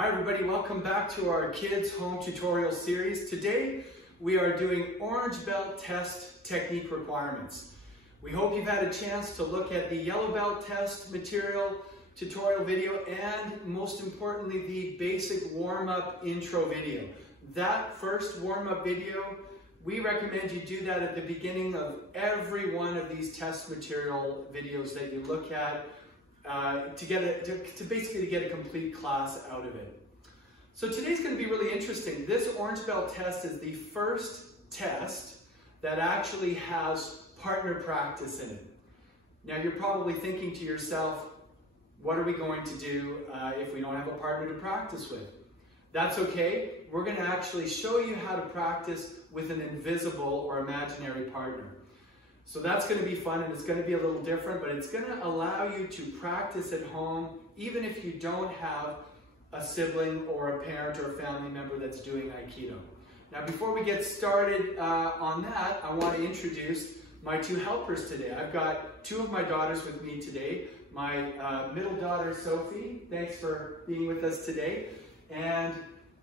Hi everybody, welcome back to our Kids Home Tutorial Series. Today we are doing Orange Belt Test Technique Requirements. We hope you've had a chance to look at the Yellow Belt Test material, tutorial video, and most importantly the basic warm-up intro video. That first warm-up video, we recommend you do that at the beginning of every one of these test material videos that you look at. To basically get a complete class out of it. So today's going to be really interesting. This Orange Belt test is the first test that actually has partner practice in it. Now you're probably thinking to yourself, what are we going to do if we don't have a partner to practice with? That's okay. We're going to actually show you how to practice with an invisible or imaginary partner. So that's going to be fun, and it's going to be a little different, but it's going to allow you to practice at home even if you don't have a sibling or a parent or a family member that's doing Aikido. Now before we get started on that, I want to introduce my two helpers today. I've got two of my daughters with me today. My middle daughter, Sophie, thanks for being with us today, and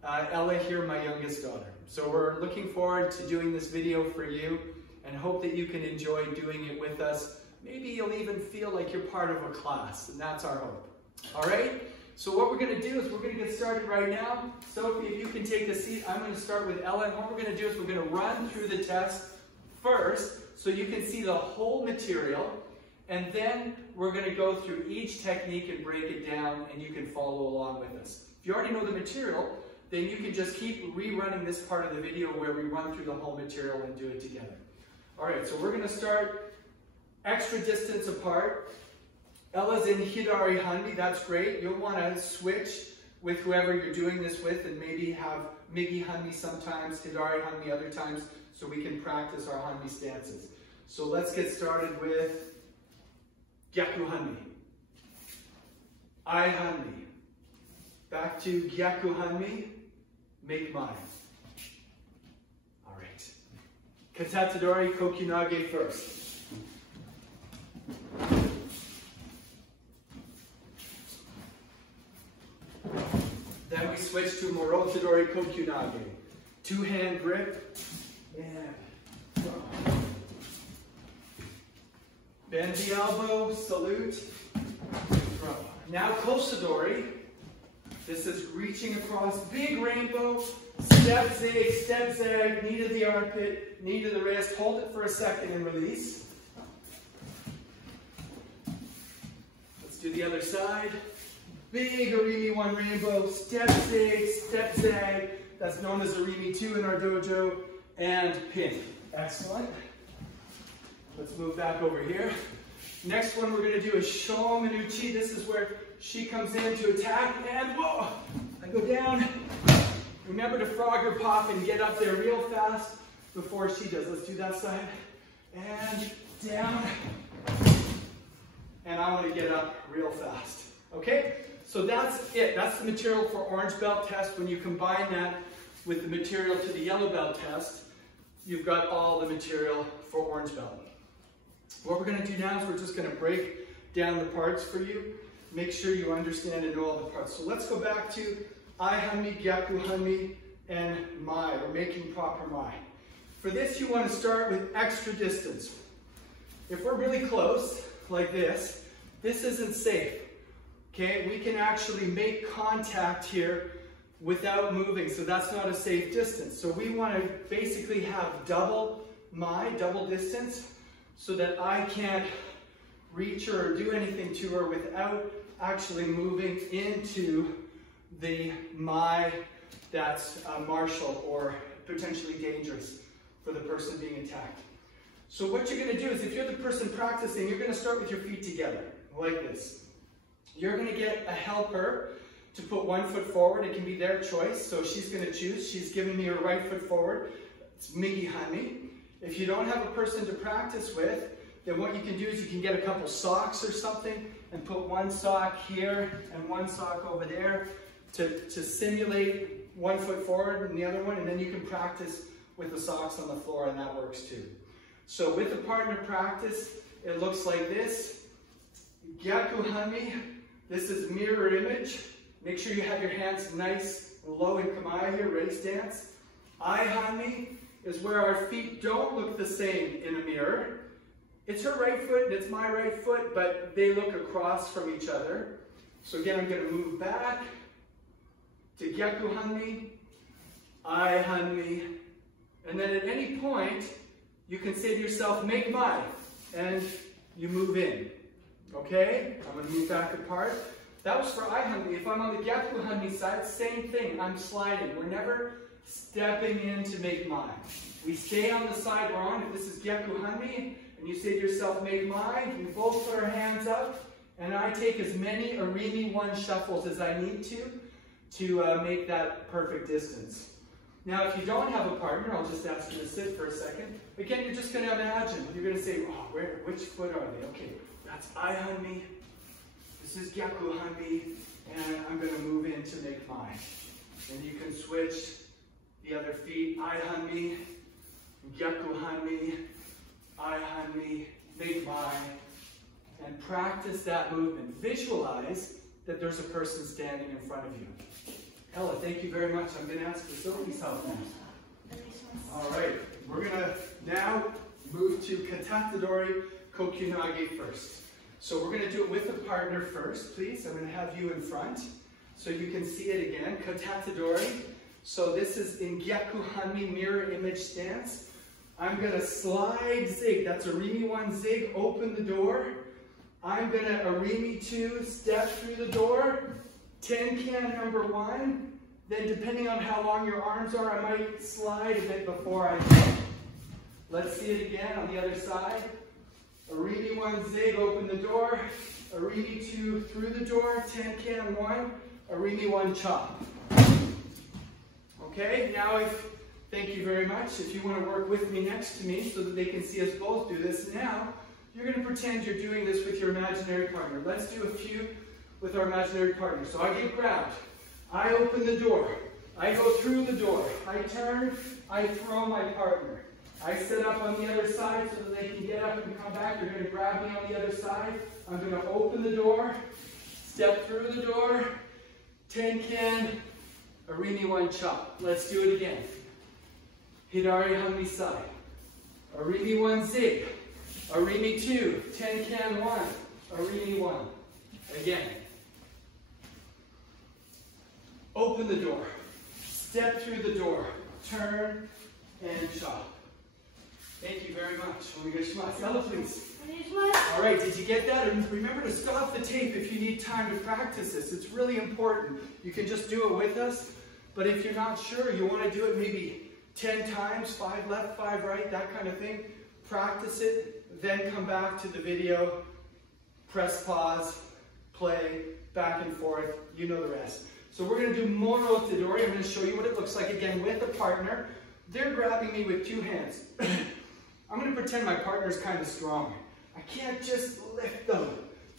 Ella here, my youngest daughter. So we're looking forward to doing this video for you, and hope that you can enjoy doing it with us. Maybe you'll even feel like you're part of a class, and that's our hope. All right? So what we're going to do is we're going to get started right now. Sophie, if you can take a seat, I'm going to start with Ella. And what we're going to do is we're going to run through the test first so you can see the whole material, and then we're going to go through each technique and break it down, and you can follow along with us. If you already know the material, then you can just keep rerunning this part of the video where we run through the whole material and do it together. All right, so we're going to start extra distance apart. Ella's in Hidari Hanmi, that's great. You'll want to switch with whoever you're doing this with and maybe have Migi Hanmi sometimes, Hidari Hanmi other times, so we can practice our Hanmi stances. So let's get started with Gyaku Hanmi. I Hanmi. Back to Gyaku Hanmi, make mine. Katatadori Kokyunage first. Then we switch to Morotadori Kokyunage. Two-hand grip and throw. Bend the elbow, salute, throw. Now Kosadori. This is reaching across, big rainbow, step zag, knee to the armpit, knee to the wrist. Hold it for a second and release. Let's do the other side. Big Arimi 1 rainbow, step zag. That's known as Arimi 2 in our dojo. And pin. Excellent. Let's move back over here. Next one we're going to do is Shomanuchi. This is where she comes in to attack, and whoa, I go down. Remember to frog or pop and get up there real fast before she does. Let's do that side. And down. And I want to get up real fast. Okay? So that's it. That's the material for Orange Belt test. When you combine that with the material to the Yellow Belt test, you've got all the material for Orange Belt. What we're going to do now is we're just going to break down the parts for you. Make sure you understand and know all the parts. So let's go back to I Hanmi, Gyaku Hanmi, and Mai, or making proper Mai. For this, you want to start with extra distance. If we're really close, like this isn't safe. Okay, we can actually make contact here without moving, so that's not a safe distance. So we want to basically have double Mai, double distance, so that I can't reach her or do anything to her without actually moving into the Mai that's martial or potentially dangerous for the person being attacked. So what you're going to do is, if you're the person practicing, you're going to start with your feet together, like this. You're going to get a helper to put one foot forward. It can be their choice, so she's going to choose. She's giving me her right foot forward. It's Migi Hanmi. If you don't have a person to practice with, then what you can do is you can get a couple socks or something and put one sock here and one sock over there to simulate one foot forward and the other one, and then you can practice with the socks on the floor, and that works too. So with the partner practice, it looks like this. Gyaku Hanmi, this is mirror image. Make sure you have your hands nice and low in kamae here, ready stance. Ai hanmi is where our feet don't look the same in a mirror. It's her right foot and it's my right foot, but they look across from each other. So again, I'm going to move back to Gyaku Hanmi, Ai Hanmi, and then at any point, you can say to yourself, make mai, and you move in. Okay? I'm going to move back apart. That was for Ai Hanmi. If I'm on the Gyaku Hanmi side, same thing. I'm sliding. We're never stepping in to make mai. We stay on the side we're on. If this is Gyaku Hanmi, and you say to yourself, make mai, we both put our hands up, and I take as many Arimi 1 shuffles as I need to make that perfect distance. Now, if you don't have a partner, I'll just ask you to sit for a second. Again, you're just going to imagine. You're going to say, oh, which foot are they? Okay, that's Ai Hanmi. This is Gyaku Hanmi, and I'm going to move in to make mai. And you can switch the other feet. Ai Hanmi, Gyaku Hanmi, Ai Hanmi, make mai, and practice that movement. Visualize that there's a person standing in front of you. Ella, thank you very much. I'm going to ask for Sophie's help now. All right, we're going to now move to Katatadori Kokyunage first. So we're going to do it with a partner first, please. I'm going to have you in front so you can see it again. Katatadori. So this is in Gyaku Hanmi mirror image stance. I'm going to slide zig. That's Arimi 1 zig. Open the door. I'm going to Arimi 2 step through the door. Tenkan number 1. Then depending on how long your arms are, I might slide a bit before I go. Let's see it again on the other side. Arimi 1 zig, open the door. Arimi 2 through the door. Tenkan 1. Arimi 1 chop. Okay, now thank you very much. If you want to work with me next to me so that they can see us both do this, now you're going to pretend you're doing this with your imaginary partner. Let's do a few with our imaginary partner. So I get grabbed. I open the door. I go through the door. I turn. I throw my partner. I sit up on the other side so that they can get up and come back. They're going to grab me on the other side. I'm going to open the door. Step through the door. Tenkan. Arimi 1 chop. Let's do it again. Hidari Hanmi side. Arimi 1 zig. Arimi 2. Tenkan 1. Arimi 1. Again. Open the door. Step through the door. Turn and chop. Thank you very much. Onegaishimasu. Ella, please. All right, did you get that? And remember to stop the tape if you need time to practice this. It's really important. You can just do it with us. But if you're not sure, you want to do it maybe 10 times, 5 left, 5 right, that kind of thing. Practice it, then come back to the video, press pause, play, back and forth. You know the rest. So we're going to do Moro Tadori. I'm going to show you what it looks like again with a partner. They're grabbing me with 2 hands. I'm going to pretend my partner's kind of strong. I can't just lift them.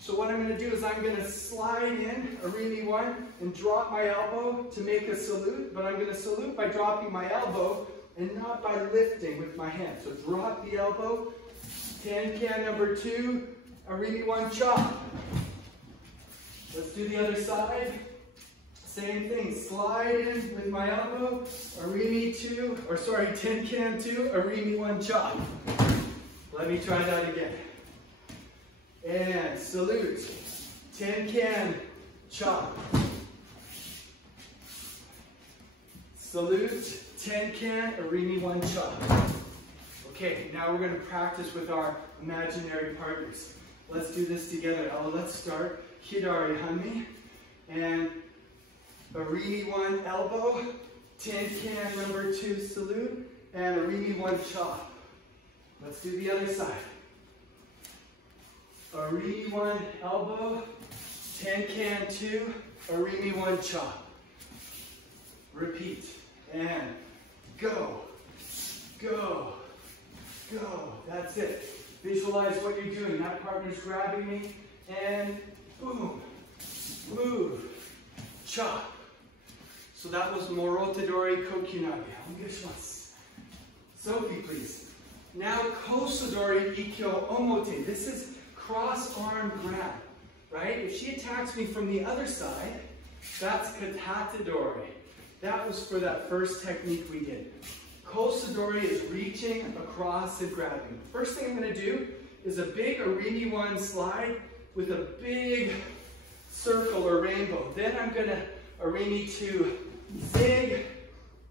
So what I'm going to do is I'm going to slide in Arimi 1 and drop my elbow to make a salute. But I'm going to salute by dropping my elbow and not by lifting with my hand. So drop the elbow. Tenkan number 2. Arimi 1 chop. Let's do the other side. Same thing, slide in with my elbow, Arimi 2, or sorry, Tenkan 2, Arimi 1 chop. Let me try that again. And salute, Tenkan chop. Salute, Tenkan, Arimi 1 chop. Okay, now we're going to practice with our imaginary partners. Let's do this together. Let's start Hidari Hanmi and Arimi 1 elbow, Tenkan number 2 salute, and Arimi 1 chop. Let's do the other side. Arimi 1 elbow, Tenkan 2, Arimi 1 chop. Repeat, and go, go, go. That's it. Visualize what you're doing. That partner's grabbing me, and boom, move, chop. So that was Moro Tadori Kokyunage. Sophie, please. Now Kosadori Ikkyo Omote. This is cross arm grab, right? If she attacks me from the other side, That's katatadori. That was for that first technique we did. Kosadori is reaching across and grabbing. First thing I'm going to do is a big Arimi 1 slide with a big circle or rainbow. Then I'm going to Arimi 2 zig,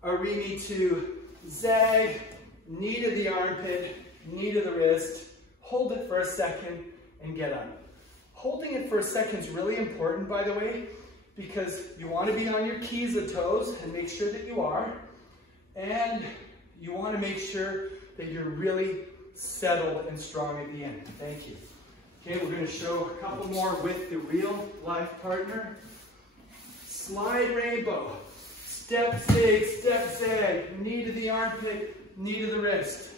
Arimi 2 zag, knee to the armpit, knee to the wrist, hold it for a second, and get up. Holding it for a second is really important, by the way, because you want to be on your keys and toes and make sure that you are. And you want to make sure that you're really settled and strong at the end. Thank you. Okay, we're going to show a couple more with the real life partner. Slide rainbow. Step zag, knee to the armpit, knee to the wrist.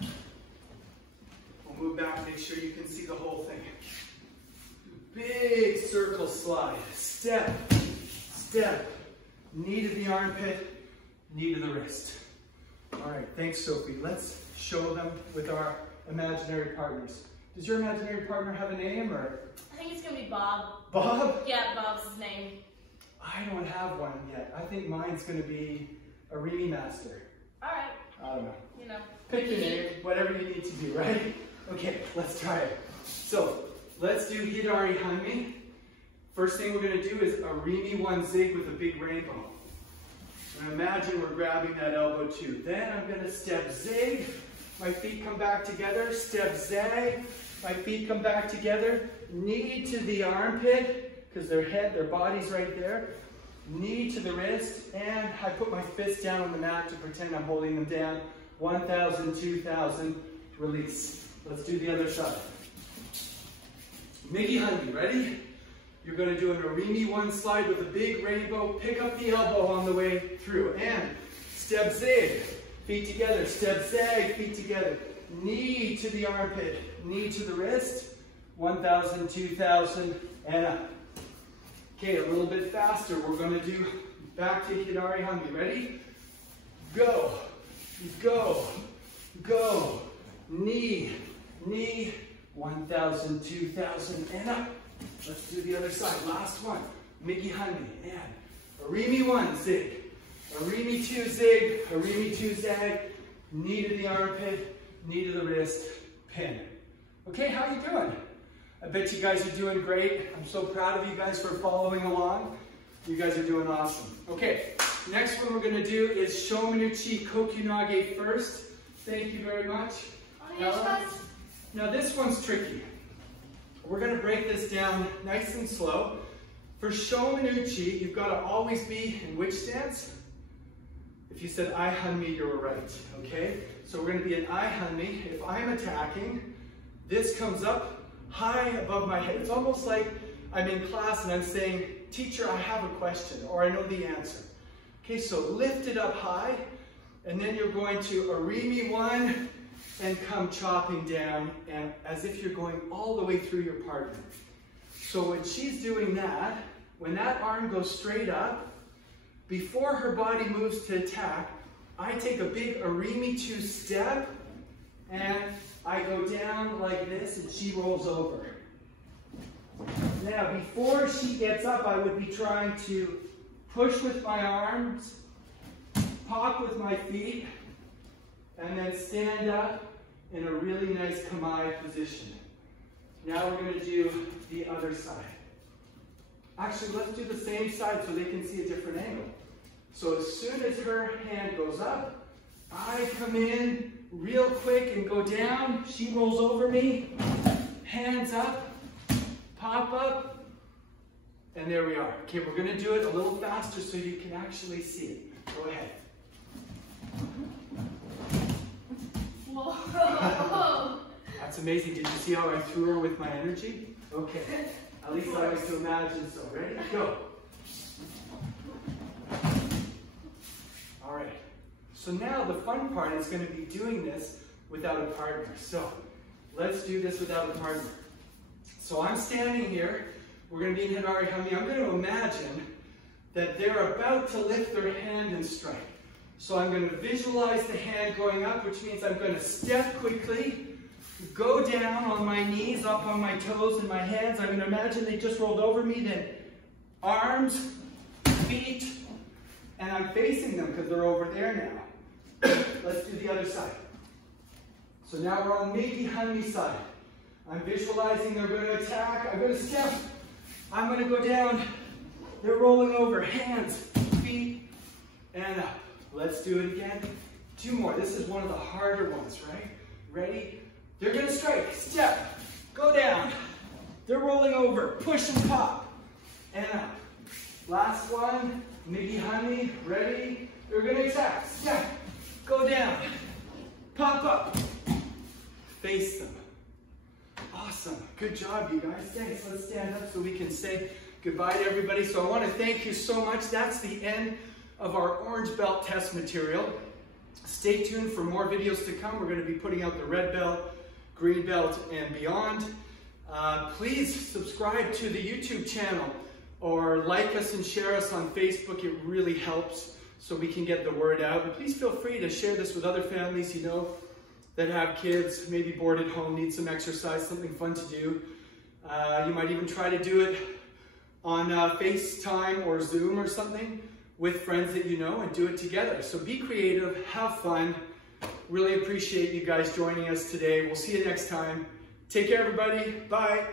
We'll move back, make sure you can see the whole thing. Big circle slide. Step, knee to the armpit, knee to the wrist. All right, thanks, Sophie. Let's show them with our imaginary partners. Does your imaginary partner have a name, or? I think it's going to be Bob. Bob? Yeah, Bob's his name. I don't have one yet. I think mine's going to be Arimi Master. All right. I don't know. You know. Pick your name, whatever you need to do, right? Okay, let's try it. So, let's do Hidari Hanmi. First thing we're going to do is Arimi 1 zig with a big rainbow. And imagine we're grabbing that elbow too. Then I'm going to step zig. My feet come back together. Step zag. My feet come back together. Knee to the armpit, because their body's right there. Knee to the wrist, and I put my fist down on the mat to pretend I'm holding them down. 1,000, 2,000, release. Let's do the other side. Migi Hangi, ready? You're going to do an Arimi 1 slide with a big rainbow. Pick up the elbow on the way through. And step zig, feet together. Step zag, feet together. Knee to the armpit, knee to the wrist. 1,000, 2,000, and up. Okay, a little bit faster. We're going to do back to Hidari Hanmi. Ready? Go, go, go. Knee, knee. 1,000, 2,000, and up. Let's do the other side. Last one. Migi Hanmi. And Arimi 1 zig. Arimi 2 zig. Arimi 2 zag. Knee to the armpit. Knee to the wrist. Pin. Okay, how you doing? I bet you guys are doing great. I'm so proud of you guys for following along. You guys are doing awesome. Okay, next one we're going to do is Shomanuchi Kokunage first. Thank you very much. Now this one's tricky. We're going to break this down nice and slow. For Shomanuchi, you've got to always be in which stance? If you said I Hanmi, you were right. Okay? So we're going to be in I Hanmi. If I'm attacking, this comes up high above my head. It's almost like I'm in class and I'm saying, teacher, I have a question, or I know the answer. Okay, so lift it up high, and then you're going to Arimi 1 and come chopping down, and as if you're going all the way through your partner. So when she's doing that, when that arm goes straight up, before her body moves to attack, I take a big Arimi 2 step, and I go down like this, and she rolls over. Now, before she gets up, I would be trying to push with my arms, pop with my feet, and then stand up in a really nice kamae position. Now we're going to do the other side. Actually, let's do the same side so they can see a different angle. So as soon as her hand goes up, I come in real quick and go down. She rolls over me, hands up, pop up, and there we are. Okay, we're going to do it a little faster so you can actually see it. Go ahead. Whoa! That's amazing. Did you see how I threw her with my energy? Okay. At least I like to imagine so. Ready? Go. All right. So now the fun part is going to be doing this without a partner. So let's do this without a partner. So I'm standing here. We're going to be in Hidari Hanmi. I'm going to imagine that they're about to lift their hand and strike. So I'm going to visualize the hand going up, which means I'm going to step quickly, go down on my knees, up on my toes and my hands. I'm going to imagine they just rolled over me, then arms, feet, and I'm facing them because they're over there now. Let's do the other side. So now we're on Meiki Hanmi side. I'm visualizing they're going to attack. I'm going to step. I'm going to go down. They're rolling over. Hands, feet, and up. Let's do it again. 2 more. This is one of the harder ones, right? Ready? They're going to strike. Step. Go down. They're rolling over. Push and pop. And up. Last one. Meiki Hanmi. Ready? They're going to attack. Step. Go down. Pop up. Face them. Awesome. Good job, you guys. Thanks. Let's stand up so we can say goodbye to everybody. So I want to thank you so much. That's the end of our orange belt test material. Stay tuned for more videos to come. We're going to be putting out the red belt, green belt, and beyond. Please subscribe to the YouTube channel or like us and share us on Facebook. It really helps so we can get the word out. And please feel free to share this with other families you know that have kids, maybe bored at home, need some exercise, something fun to do. You might even try to do it on FaceTime or Zoom or something with friends that you know and do it together. So be creative, have fun. Really appreciate you guys joining us today. We'll see you next time. Take care, everybody. Bye.